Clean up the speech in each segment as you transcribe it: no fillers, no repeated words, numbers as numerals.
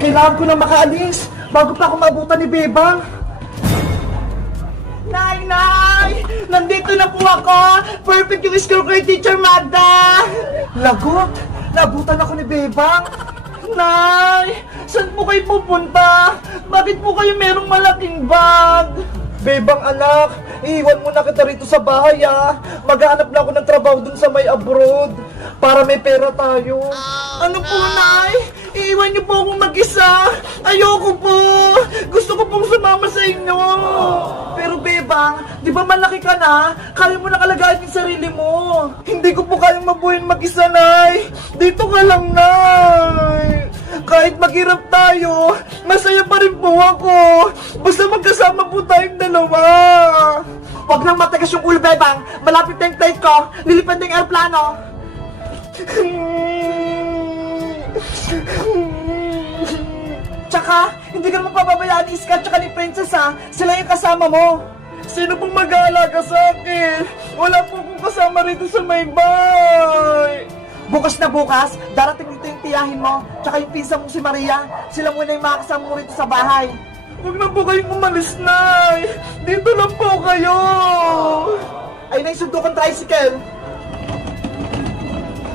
Kailangan ko na makaalis bago pa ako maabutan ni Bebang. Nay! Nandito na po ako! Perfect yung score ko kay Teacher Magda! Lagot! Naabutan ako ni Bebang! Nay! Saan po kayo pupunta? Bakit po kayo merong malaking bag? Bebang anak, iiwan mo na kita rito sa bahay Maghanap na ako ng trabaho dun sa may abroad para may pera tayo. Ano po, Nay? Iiwan niyo po akong mag-isa. Ayoko po. Gusto ko pong sumama sa inyo. Pero Bebang, di ba malaki ka na? Kaya mo nakalagayan yung sarili mo. Hindi ko po kayang mabuhin mag-isa, Nay. Dito ka lang, Nay. Kahit maghirap tayo, masaya pa rin po ako. Basta magkasama po tayong dalawa. Huwag nang matagas yung ulo, Bebang. Malapit na yung flight ko. Lilipad na yung aeroplano. Tsaka, hindi ka naman pababayaan ni Iska tsaka ni Princess Sila yung kasama mo. Sino pong mag-aalaga sa akin? Wala po akong kasama rito sa may bahay. Bukas na bukas, darating dito yung tiyahin mo, tsaka yung pinsan mong si Maria. Sila muna yung makakasama mo rito sa bahay. Huwag na po kayong umalis, Nay! Dito lang po kayo! Ay, naisundo kang tricycle!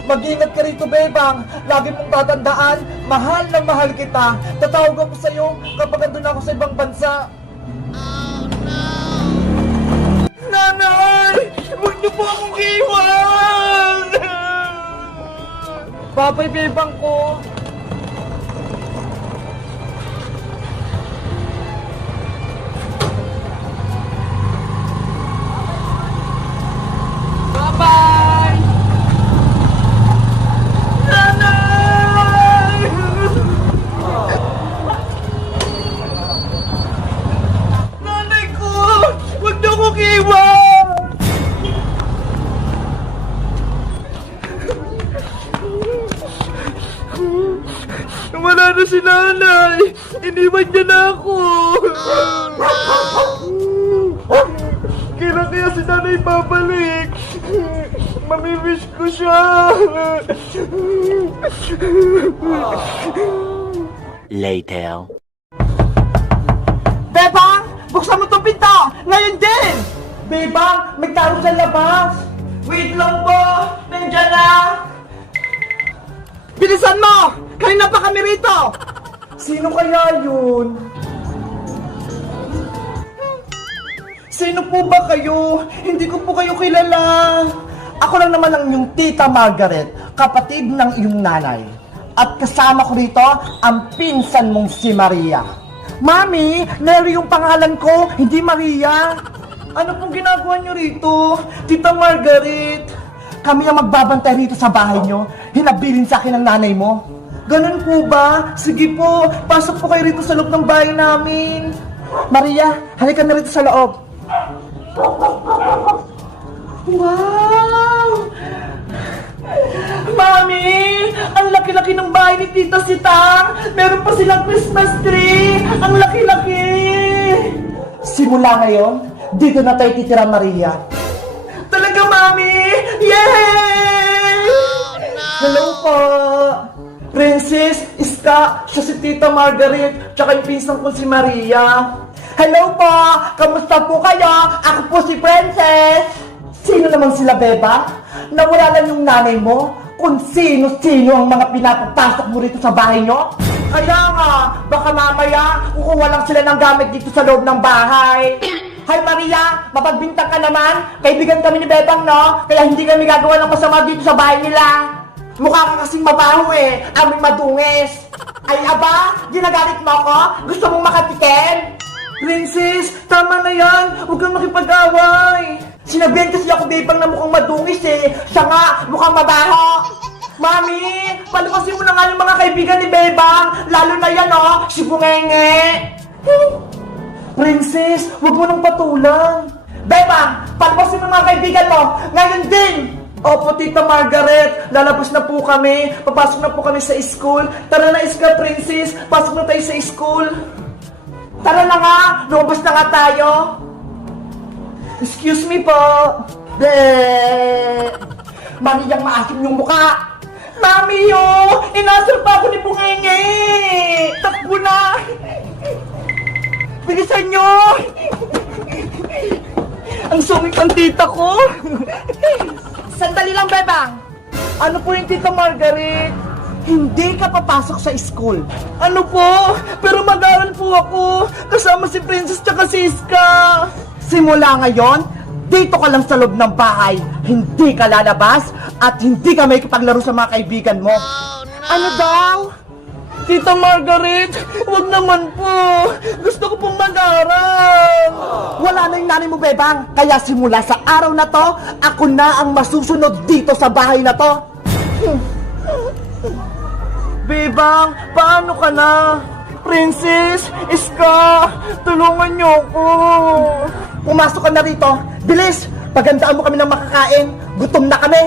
Mag-ingat ka rito, Bebang! Lagi mong tatandaan, mahal na mahal kita! Tatawagan ko sa'yo kapag andun ako sa ibang bansa! Oh, no! Nanay! Huwag niyo po akong iwan! Babay, Bebang ko! Bye-bye! Nanay! Nanay ko! Huwag niyo akong iwan! Wala na si Nanay! Iniwan niya na ako! Kailan kaya si Nanay babalik? Mamimiss ko siya! Later. Bebang! Buksan mo itong pinto! Ngayon din! Bebang! May tao sa labas! Wait lang po! Nandiyan na! Bilisan mo! Kanina pa kami rito! Sino kaya yun? Sino po ba kayo? Hindi ko po kayo kilala. Ako lang naman ang iyong tita Margaret, kapatid ng iyong nanay. At kasama ko rito ang pinsan mong si Maria. Mami, Mary yung pangalan ko, hindi Maria. Ano pong ginagawa niyo rito, tita Margaret? Kami ang magbabantay rito sa bahay niyo. Hinabilin sa akin ng nanay mo. Ganun po ba? Sige po, pasok po kayo rito sa loob ng bahay namin. Maria, halika na rito sa loob. Wow! Mami! Ang laki-laki ng bahay ni Tita Sitang! Meron pa silang Christmas tree! Ang laki-laki! Simula ngayon, dito na tayo titira, Maria. Talaga, Mami! Yay! Oh, no! Hello po! Princess, Iska, siya si Tita Margaret, tsaka yung pinsan ko si Maria. Hello po! Kamusta po kayo? Ako po si Princess! Sino naman sila, Beba? Nawala lang yung nanay mo? Kung sino-sino ang mga pinapapasok mo rito sa bahay nyo? Kaya nga, baka mamaya kukuha lang sila ng gamit dito sa loob ng bahay. Hi Maria, mapagbintang ka naman. Kaibigan kami ni Bebang, no? Kaya hindi kami gagawa ng masama dito sa bahay nila. Mukha ka kasing mabaho aming madungis. Ay aba, ginagalit mo ako? Gusto mong makatikin? Princess, tama na yan. Huwag kang makipag-away. Sinabihan kasi ako, Bebang, na mukhang madungis Siya nga, mukhang mabaho. Mami, palukasin mo na nga yung mga kaibigan ni Bebang. Lalo na yan, si Bungenge. Princess, huwag mo nang patulang. Bebang, palukasin mo mga kaibigan mo. Ngayon din. Opo, Tita Margaret, lalabas na po kami. Papasok na po kami sa school. Tara na, Iska, Princess. Pasok na tayo sa school. Tara na nga, lumabas na nga tayo. Excuse me po. Maniyang maasim yung mukha. Mami, inasal pa ako ni Bungenge. Ang sungit ng tita ko! Sandali lang, Bebang! Ano po yung tita Margaret? Hindi ka papasok sa school. Ano po? Pero mag-aaral po ako. Kasama si Princess tsaka si Iska. Simula ngayon, dito ka lang sa loob ng bahay. Hindi ka lalabas at hindi ka may kipaglaro sa mga kaibigan mo. Ano daw? Tita Margaret, wag naman po. Gusto ko pong mag-aaral. Wala na yung nanay mo, Bebang. Kaya simula sa araw na to, ako na ang masusunod dito sa bahay na to. Bebang, paano ka na? Princess, Iska, tulungan niyo ako. Pumasok ka na rito. Bilis, pagandaan mo kami ng makakain. Gutom na kami.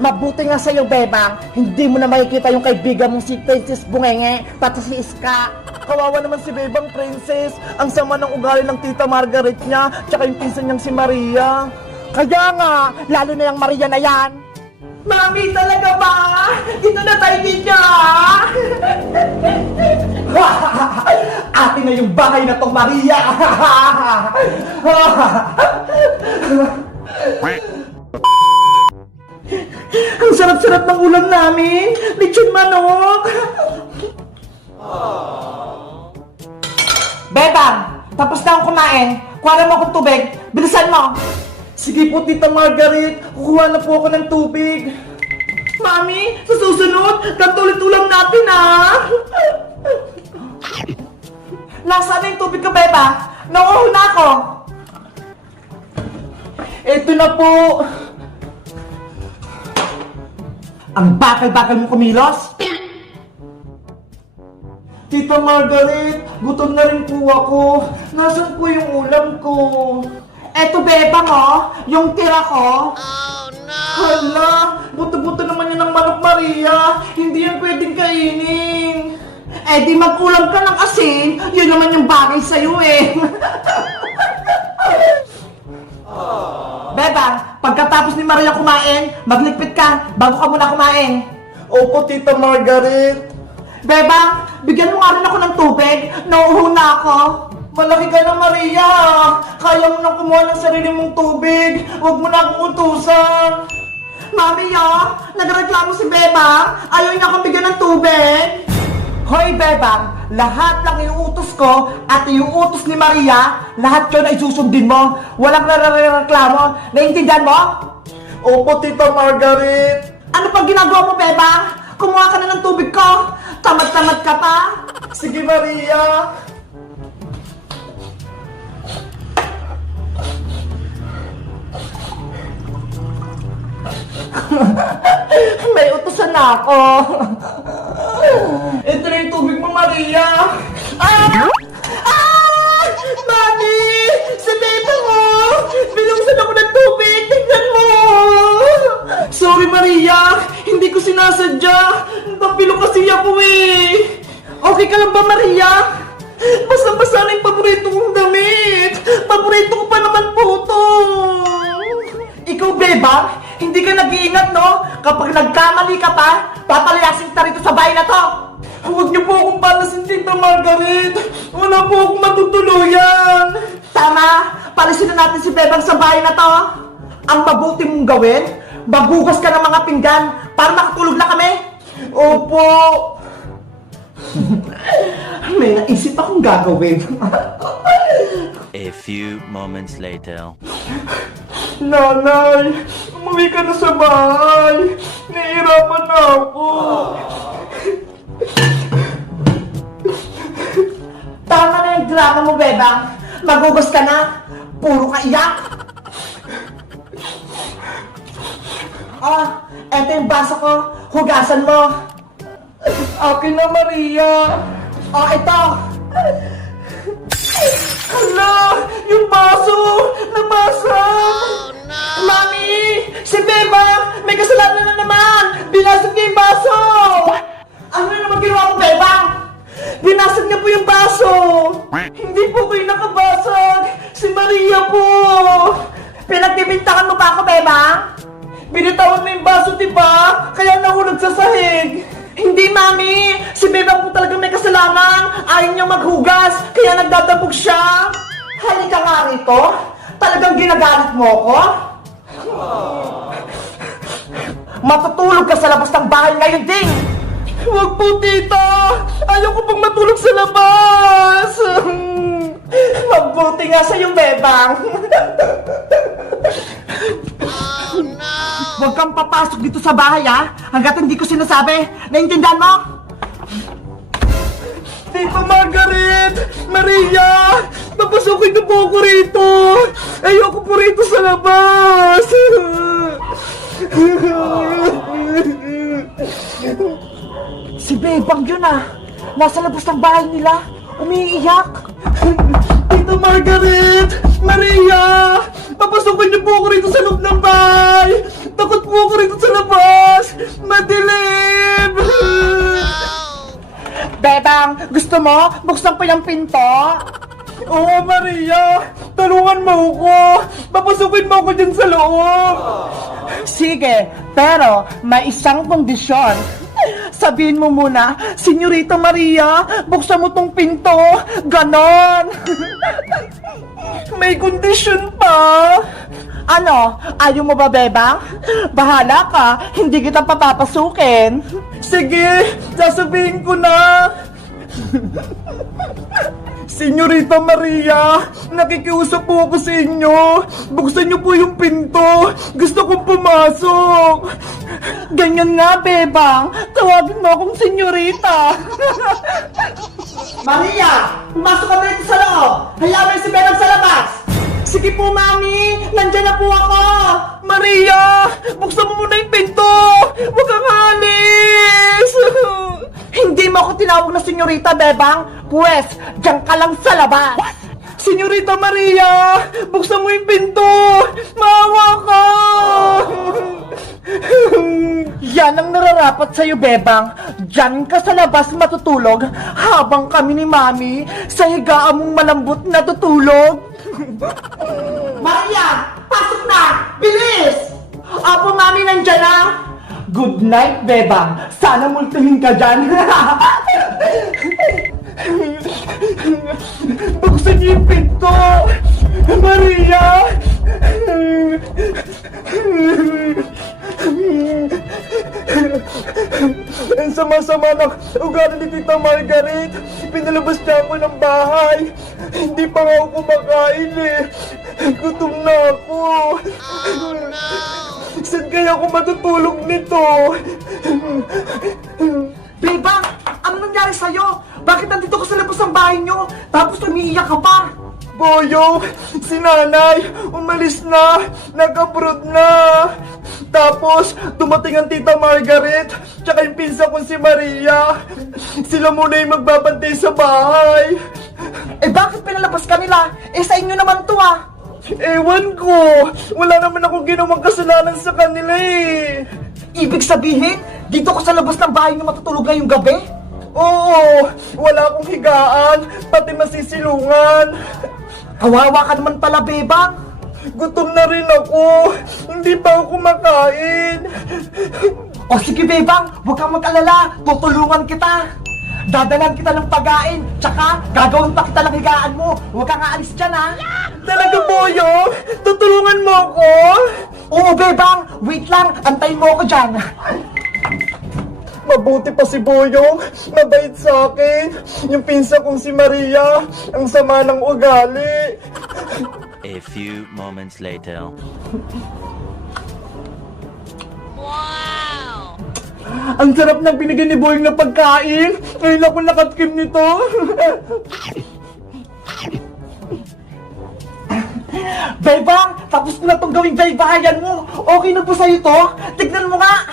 Mabuti nga sa'yo, Bebang. Hindi mo na makikita yung kaibigan mong si Princess Bungenge, pati si Iska. Kawawa naman si Bebang, Princess. Ang sama ng ugali ng tita Margaret niya, tsaka yung pinsan niyang si Maria. Kaya nga, lalo na yung Maria na yan. Mami, talaga ba? Dito na tayo niya. Atin na yung bahay na tong Maria. Ang sarap-sarap ng ulam namin. Lechon manok. Bebang, tapos na akong kumain. Kuha mo akong tubig. Bilisan mo. Sige po, Tita Margaret. Kukuha na po ako ng tubig. Mami, sa susunod, katulit ulam natin, Nasaan na yung tubig ka, Beba? Nauuho na ako. Ito na po. Ang bakal-bakal mo kumilos? Tita Margaret, gutom na rin po ako. Nasaan po yung ulam ko? Eto, Bebang, yung tira ko. Oh, no! Hala, buto-buto naman yan ng manok, Maria. Hindi yan pwedeng kainin. Eh, di mag-ulam ka ng asin. Yun naman yung bagay sa'yo, eh. Bebang, pagkatapos ni Maria kumain, magligpit ka bago ka muna kumain. Opo, Tita Margaret. Bebang, bigyan mo nga rin ako ng tubig. Nauuho na ako. Malaki ka na, Maria. Kaya mo nang kumuha ng sarili mong tubig. Huwag mo na akong utusan. Mami, nagreklamo si Bebang. Ayaw niya akong bigyan ng tubig. Hoy, Bebang, lahat lang iuutos ko at iuutos ni Maria, lahat yun ay susundin mo. Walang nare-reklamo. Naiintindihan mo? Opo, Tita Margaret. Ano pang ginagawa mo, Bebang? Kumuha ka na ng tubig ko. Tamad-tamad ka pa. Sige, Maria. May utusan na ako. Ito na yung tubig mo, Maria. Mami! Si Beba mo! Binuksan ako ng tubig! Tignan mo! Sorry, Maria! Hindi ko sinasadya! Napilo kasi ako eh! Okay ka lang ba, Maria? Basta-basta na yung paborito kong damit! Paborito ko pa naman po to! Ikaw, Beba, hindi ka nag-iingat, no? Kapag nagkamali ka pa, papalayasin kita rito sa bahay na to! Huwag niyo po akong palasin, Tita Margaret! Wala po akong matutuluyan! Tama! Palisin na natin si Bebang sa bahay na to! Ang mabuti mong gawin, maghugas ka ng mga pinggan para makatulog na kami! Opo! May naisip akong gagawin. A few moments later. Nanay, umuwi ka na sa bahay. Nahihirapan na ako. Tama na yung drama mo, Bebang. Magugas ka na. Puro ka iyak. Eto yung baso ko. Hugasan mo. Akin na, Maria. Ito. Hala! Yung baso! Nabasag! Mami! Si Beba! May kasalanan na naman! Binasag niya yung baso! Ano na naman ginawa mo, Beba? Binasag niya po yung baso! Hindi po kayo nakabasag! Si Maria po! Pinagbibintangan mo pa ako, Beba? Binitawan mo yung baso, diba? Kaya nahulog sa sahig! Hindi, Mami! Si Bebang po talagang may kasalanan! Ayaw niyang maghugas, kaya nagdadabog siya! Halika nga rito! Talagang ginagalit mo ako? Matutulog ka sa labas ng bahay ngayon, Ding! Huwag po, tita! Ayaw ko pong matulog sa labas! Mabuti nga sa'yo, Bebang! Huwag kang papasok dito sa bahay, ha? Hanggat hindi ko sinasabi. Naintindihan mo? Tito Margaret! Maria! Papasukin niyo po ako rito! Ayoko po rito sa labas! Si Bebang yun, ah! Nasa labas ng bahay nila! Umiiyak! Tito Margaret! Maria! Papasukin niyo po ako rito sa loob ng bahay! Takot po ako rito sa labas! Madilim! Bebang, gusto mo? Buksan ko yung pinto? Oo, Maria! Tulungan mo ako! Papasukin mo ako dyan sa loob! Sige, pero may isang kondisyon. Sabihin mo muna, Senyorita Maria, buksan mo tong pinto. Ganon! May kondisyon pa! Ano? Ayaw mo ba, Bebang? Bahala ka, hindi kita papapasukin. Sige, sasabihin ko na. Senyorita Maria, nakikiusap po ako sa inyo. Buksan niyo po yung pinto. Gusto kong pumasok. Ganyan nga, Bebang. Tawagin mo akong senyorita. Maria, pumasok ka dito sa loob. Hayaan mo si Bebang sa labas. Sige po, Mami! Nandyan na po ako! Maria! Buksan mo muna yung pinto! Huwag kang alis! Hindi mo ako tinawag na senyorita, Bebang! Pwes, diyan ka lang sa labas! Senyorita Maria! Buksan mo yung pinto! Maawa ka! Yan ang nararapat sa'yo, Bebang. Diyan ka sa labas matutulog habang kami ni Mami sa higaan mong malambot na tutulog. Maria! Pasok na! Bilis! Apo, Mami, nandyan na! Good night, Bebang! Sana multuhin ka dyan! Buksan niyo yung pinto! Maria! Ang sama-sama ng ugali ni Tita Margaret. Pinalabas niya ako ng bahay. Hindi pa nga ako kumakain eh. Gutom na ako. Oh, no. Saan kaya ako matutulog nito? Bebang, ano nangyari sa'yo? Bakit nandito ka sa labas ng bahay niyo? Tapos umiiyak ka pa? Boyong, si nanay, umalis na, nag-abroad na. Tapos, dumating ang Tita Margaret, tsaka yung pinsa kong si Maria. Sila muna yung magbabantay sa bahay. Eh bakit pinalabas ka nila? Eh sa inyo naman to ah. Ewan ko, wala naman akong ginawang kasalanan sa kanila eh. Ibig sabihin, dito ko sa labas ng bahay niyo matutulog ngayong gabi? Oo, wala akong higaan, pati masisilungan. Kawawa ka naman pala, Bebang. Gutom na rin ako. Hindi pa ako kumakain. O sige, Bebang, huwag kang mag-alala. Tutulungan kita. Dadalan kita ng pagkain. Tsaka, gagawin pa kita ng higaan mo. Huwag kang aalis dyan, ha? Talaga, Boyong? Tutulungan mo ako? Oo, Bebang. Wait lang. Antayin mo ako dyan. Mabuti pa si Boyong, mabait sa akin. Yung pinsa kong si Maria, ang sama ng ugali. A few moments later. Wow! Ang sarap ng binigay ni Boyong na pagkain. Ngayon ako nakatkim nito. Bebang, tapos ko na itong gawing baybayan mo. Okay na po sa'yo to? Tignan mo nga.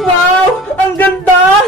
Wow, ang ganda.